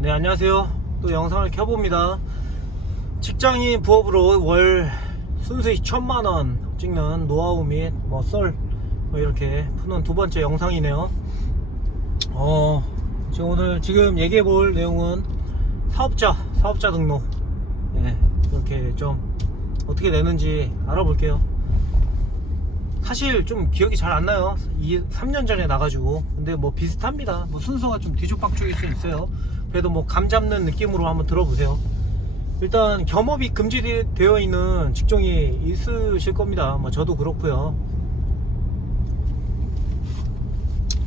네, 안녕하세요. 또 영상을 켜봅니다. 직장인 부업으로 월 순수익 1000만원 찍는 노하우 및 썰 이렇게 푸는 두 번째 영상이네요. 제가 오늘 지금 얘기해 볼 내용은 사업자 등록. 네, 이렇게 좀 어떻게 내는지 알아볼게요. 사실 좀 기억이 잘 안 나요. 3년 전에 나가지고. 근데 뭐 비슷합니다. 뭐 순서가 좀 뒤죽박죽일 수 있어요. 그래도 뭐 감 잡는 느낌으로 한번 들어보세요. 일단 겸업이 금지되어 있는 직종이 있으실 겁니다. 뭐 저도 그렇고요.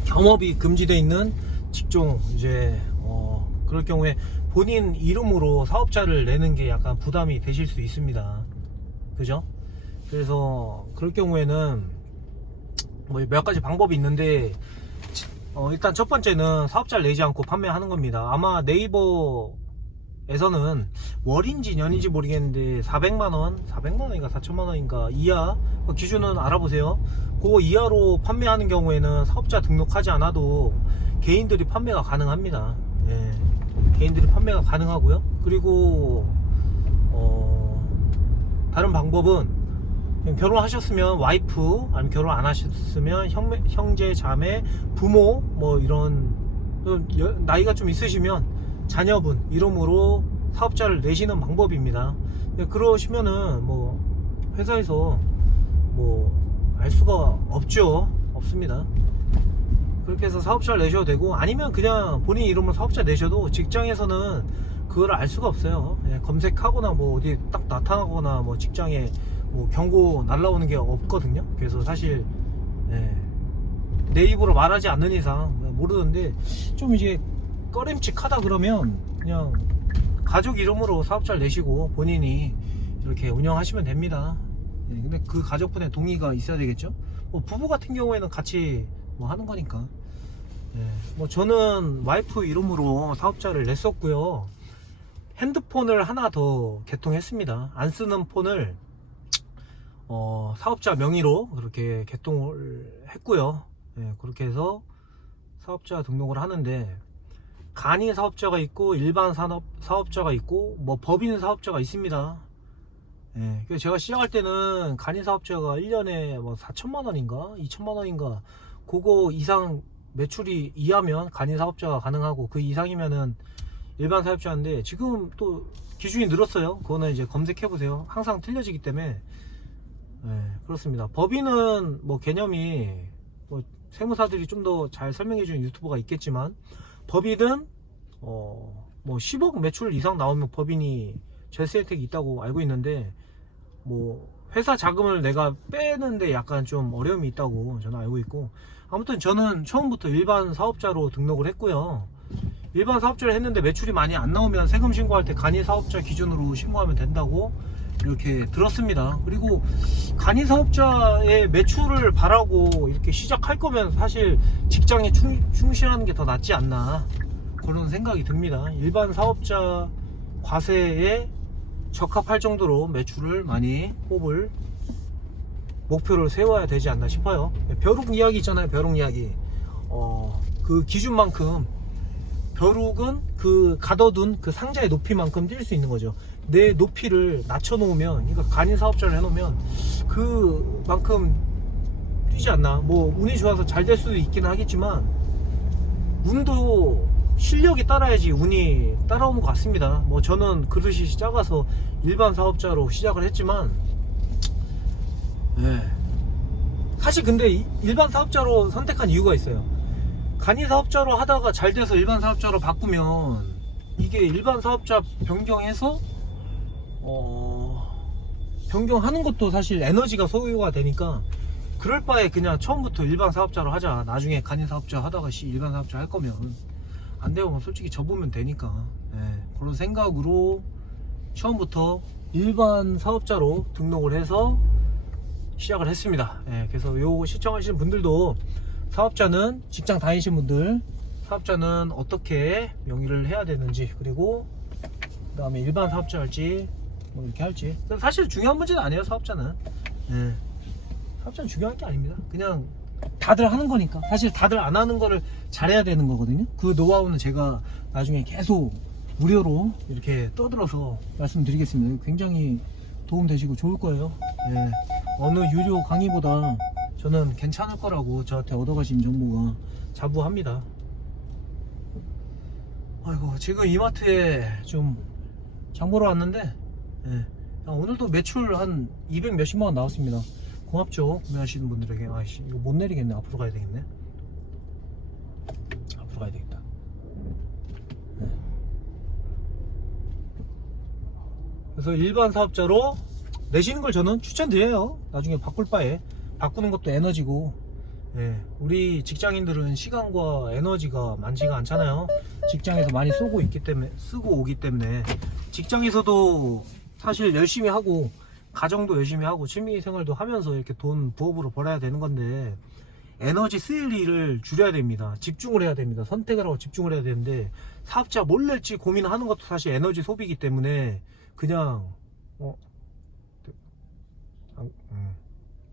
겸업이 금지되어 있는 직종, 이제 그럴 경우에 본인 이름으로 사업자를 내는 게 약간 부담이 되실 수 있습니다. 그죠? 그래서 그럴 경우에는 뭐 몇 가지 방법이 있는데, 일단 첫 번째는 사업자를 내지 않고 판매하는 겁니다. 아마 네이버에서는 월인지 년인지 모르겠는데 400만원인가 4천만원인가 이하 기준은 알아보세요. 그 이하로 판매하는 경우에는 사업자 등록하지 않아도 개인들이 판매가 가능합니다. 예, 개인들이 판매가 가능하고요. 그리고 다른 방법은 결혼하셨으면 와이프, 아니면 결혼 안 하셨으면 형제, 자매, 부모, 뭐 이런 나이가 좀 있으시면 자녀분 이름으로 사업자를 내시는 방법입니다. 그러시면은 뭐 회사에서 뭐 알 수가 없습니다. 그렇게 해서 사업자를 내셔도 되고, 아니면 그냥 본인 이름으로 사업자 내셔도 직장에서는 그걸 알 수가 없어요. 검색하거나 뭐 어디 딱 나타나거나 뭐 직장에 뭐 경고 날라오는 게 없거든요. 그래서 사실 내 입으로 말하지 않는 이상 모르는데, 좀 이제 꺼림칙하다 그러면 그냥 가족 이름으로 사업자를 내시고 본인이 이렇게 운영하시면 됩니다. 근데 그 가족분의 동의가 있어야 되겠죠. 뭐 부부 같은 경우에는 같이 뭐 하는 거니까. 뭐 저는 와이프 이름으로 사업자를 냈었고요. 핸드폰을 하나 더 개통했습니다. 안 쓰는 폰을 사업자 명의로 그렇게 개통을 했고요. 그렇게 해서 사업자 등록을 하는데, 간이 사업자가 있고 일반 사업자가 있고 뭐 법인 사업자가 있습니다. 그래서 제가 시작할 때는 간이 사업자가 1년에 뭐 4천만원인가 2천만원인가 그거 이상 매출이 이하면 간이 사업자가 가능하고, 그 이상이면은 일반 사업자인데, 지금 또 기준이 늘었어요. 그거는 이제 검색해 보세요. 항상 틀려지기 때문에. 그렇습니다. 법인은 뭐 개념이 뭐 세무사들이 좀 더 잘 설명해 주는 유튜버가 있겠지만, 법인은 뭐 10억 매출 이상 나오면 법인이 절세 혜택이 있다고 알고 있는데, 뭐 회사 자금을 내가 빼는데 약간 좀 어려움이 있다고 저는 알고 있고, 아무튼 저는 처음부터 일반 사업자로 등록을 했고요. 일반 사업자를 했는데 매출이 많이 안 나오면 세금 신고할 때 간이 사업자 기준으로 신고하면 된다고 이렇게 들었습니다. 그리고 간이 사업자의 매출을 바라고 이렇게 시작할 거면 사실 직장에 충실하는 게 더 낫지 않나, 그런 생각이 듭니다. 일반 사업자 과세에 적합할 정도로 매출을 많이 뽑을 목표를 세워야 되지 않나 싶어요. 벼룩 이야기 있잖아요. 벼룩 이야기. 그 기준만큼, 벼룩은 그 가둬둔 그 상자의 높이만큼 뛸 수 있는 거죠. 내 높이를 낮춰놓으면, 그러니까 간이 사업자를 해놓으면 그만큼 뛰지 않나. 뭐 운이 좋아서 잘 될 수도 있기는 하겠지만, 운도 실력이 따라야지 운이 따라오는 것 같습니다. 뭐 저는 그릇이 작아서 일반 사업자로 시작을 했지만, 사실 근데 일반 사업자로 선택한 이유가 있어요. 간이 사업자로 하다가 잘 돼서 일반 사업자로 바꾸면, 이게 일반 사업자 변경해서 변경하는 것도 사실 에너지가 소요가 되니까, 그럴 바에 그냥 처음부터 일반 사업자로 하자. 나중에 간이 사업자 하다가 일반 사업자 할 거면 안 되면 솔직히 접으면 되니까. 그런 생각으로 처음부터 일반 사업자로 등록을 해서 시작을 했습니다. 그래서 요 시청하시는 분들도, 사업자는 직장 다니신 분들, 사업자는 어떻게 명의를 해야 되는지, 그리고 그 다음에 일반 사업자 할지 뭐 이렇게 할지, 사실 중요한 문제는 아니에요. 사업자는 사업자는 중요한 게 아닙니다. 그냥 다들 하는 거니까. 사실 다들 안 하는 거를 잘해야 되는 거거든요. 그 노하우는 제가 나중에 계속 무료로 이렇게 떠들어서 말씀드리겠습니다. 굉장히 도움되시고 좋을 거예요. 예. 어느 유료 강의보다 저는 괜찮을 거라고 저한테 얻어가신 정보가 자부합니다. 아이고, 지금 이마트에 좀 장보러 왔는데, 예. 오늘도 매출 한 200 몇십만 원 나왔습니다. 고맙죠, 구매하시는 분들에게. 아이씨, 이거 못 내리겠네. 앞으로 가야 되겠네. 앞으로 가야 되겠다. 예. 그래서 일반 사업자로 내시는 걸 저는 추천드려요. 나중에 바꿀 바에. 바꾸는 것도 에너지고, 예, 우리 직장인들은 시간과 에너지가 많지가 않잖아요. 직장에서 많이 쓰고 오기 때문에 직장에서도 사실 열심히 하고 가정도 열심히 하고 취미생활도 하면서 이렇게 돈 부업으로 벌어야 되는 건데, 에너지 쓰일 일을 줄여야 됩니다. 집중을 해야 됩니다. 선택을 하고 집중을 해야 되는데, 사업자 뭘 낼지 고민하는 것도 사실 에너지 소비이기 때문에 그냥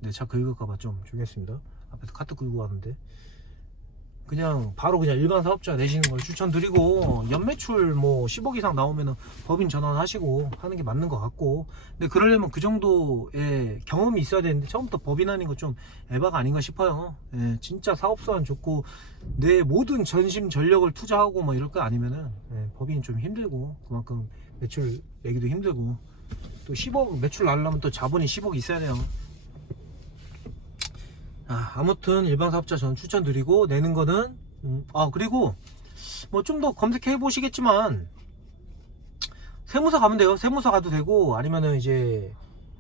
내 차 긁을까봐 좀 주겠습니다. 앞에서 카트 끌고 가는데, 그냥 바로 그냥 일반 사업자 내시는 걸 추천드리고, 연매출 뭐 10억 이상 나오면은 법인 전환하시고 하는 게 맞는 것 같고, 근데 그러려면 그 정도의 경험이 있어야 되는데 처음부터 법인 하는 거 좀 에바가 아닌가 싶어요. 예, 진짜 사업수완 좋고 내 모든 전심 전력을 투자하고 뭐 이럴 거 아니면은, 예, 법인이 좀 힘들고 그만큼 매출 내기도 힘들고, 또 10억 매출 나려면 또 자본이 10억 있어야 돼요. 아무튼 일반 사업자 저는 추천드리고, 내는 거는 그리고 뭐 좀 더 검색해 보시겠지만 세무사 가면 돼요. 세무사 가도 되고, 아니면은 이제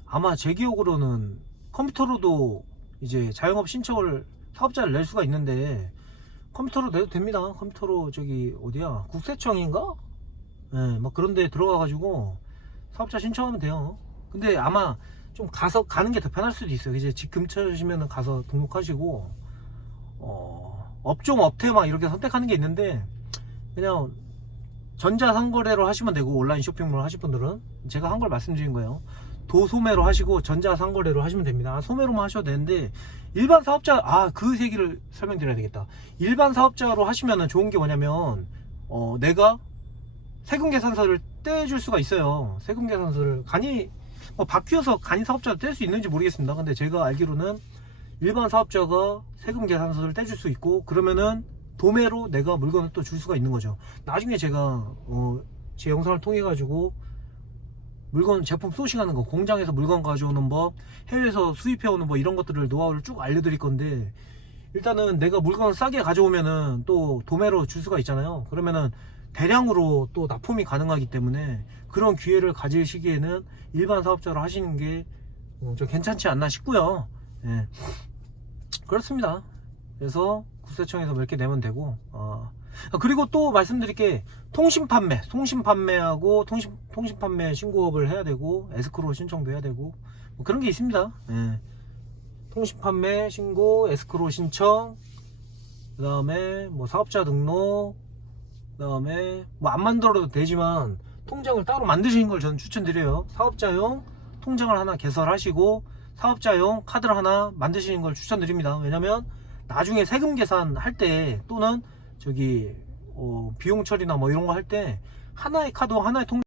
아마 제 기억으로는 컴퓨터로도 이제 자영업 신청을 사업자를 낼 수가 있는데, 컴퓨터로 내도 됩니다. 컴퓨터로 저기 어디야, 국세청인가? 예, 막 그런 데 들어가 가지고 사업자 신청하면 돼요. 근데 아마 좀 가는 게 더 편할 수도 있어요. 이제 집 근처시면은 가서 등록하시고, 업종 업태 막 이렇게 선택하는 게 있는데, 그냥 전자상거래로 하시면 되고, 온라인 쇼핑몰 하실 분들은 제가 한 걸 말씀드린 거예요. 도소매로 하시고 전자상거래로 하시면 됩니다. 소매로만 하셔도 되는데, 일반 사업자, 그 얘기를 설명드려야 되겠다. 일반 사업자로 하시면은 좋은 게 뭐냐면, 내가 세금계산서를 떼줄 수가 있어요. 세금계산서를 바뀌어서 간이 사업자도 뗄 수 있는지 모르겠습니다. 근데 제가 알기로는 일반 사업자가 세금계산서를 떼줄 수 있고, 그러면은 도매로 내가 물건을 또 줄 수가 있는 거죠. 나중에 제가 제 영상을 통해 가지고 제품 소싱하는 거, 공장에서 물건 가져오는 법, 해외에서 수입해 오는 법, 이런 것들을 노하우를 쭉 알려드릴 건데, 일단은 내가 물건을 싸게 가져오면은 또 도매로 줄 수가 있잖아요. 그러면은 대량으로 또 납품이 가능하기 때문에 그런 기회를 가지시기에는 일반 사업자로 하시는 게 좀 괜찮지 않나 싶고요. 예. 그렇습니다. 그래서 국세청에서 몇 개 내면 되고, 그리고 또 말씀드릴 게, 통신 판매하고 통신 판매 신고업을 해야 되고, 에스크로 신청도 해야 되고, 뭐 그런 게 있습니다. 예. 통신 판매 신고, 에스크로 신청, 그 다음에 뭐 사업자 등록, 그 다음에 뭐 안 만들어도 되지만 통장을 따로 만드시는 걸 저는 추천드려요. 사업자용 통장을 하나 개설하시고 사업자용 카드를 하나 만드시는 걸 추천드립니다. 왜냐면 나중에 세금 계산할 때, 또는 저기 비용 처리나 뭐 이런 거 할 때 하나의 카드, 하나의 통장